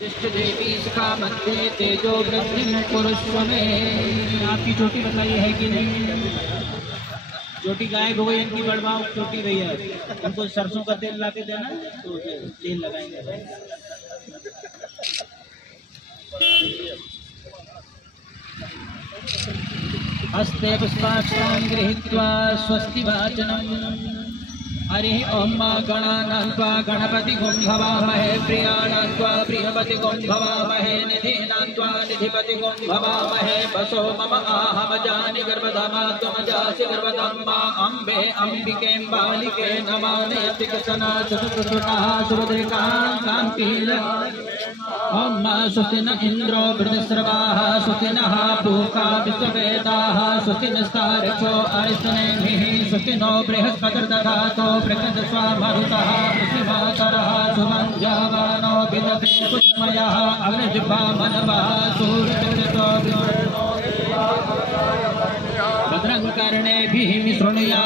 देवी सखा मध्य तेजो वृद्धि पुरुष में। आपकी चोटी बताइए है कि नहीं? चोटी गायब हो गई इनकी, बड़वाओं चोटी गई है। उनको सरसों का तेल ला के देना तो तेल लगाएंगे। हस्ते पुष्पाक्षरां गृहीत्वा स्वस्ति वाचनम्। हरि ओम गणानान्त्वा गणपति भवामहे, प्रियाणान्त्वा प्रियपति भवामहे, निधीनान्त्वा निधिपति भवामहे। वसो मम आहमजानि गर्भधामा त्वमजासि गर्भधामा। अम्बे अम्बिके बालिके नमामि सना चतुर्भुजा सुभद्रिकां कान्तिल। ओम स्वस्ति न इंद्रो वृद्धश्रवाः, स्वस्ति नः पूषा विश्ववेदाः, स्वस्ति नस्तार्क्ष्यो अरिष्टनेमिः, स्वस्ति नो बृहस्पतिर्दधातु प्रकृत स्वामरुतः पृथ्वीमातरः सुमञ्जावानो विदते कुज्मयः अग्निजिह्वा मनवः सूर्यचन्द्रो भद्रं कर्णेभिः शृणुयात्।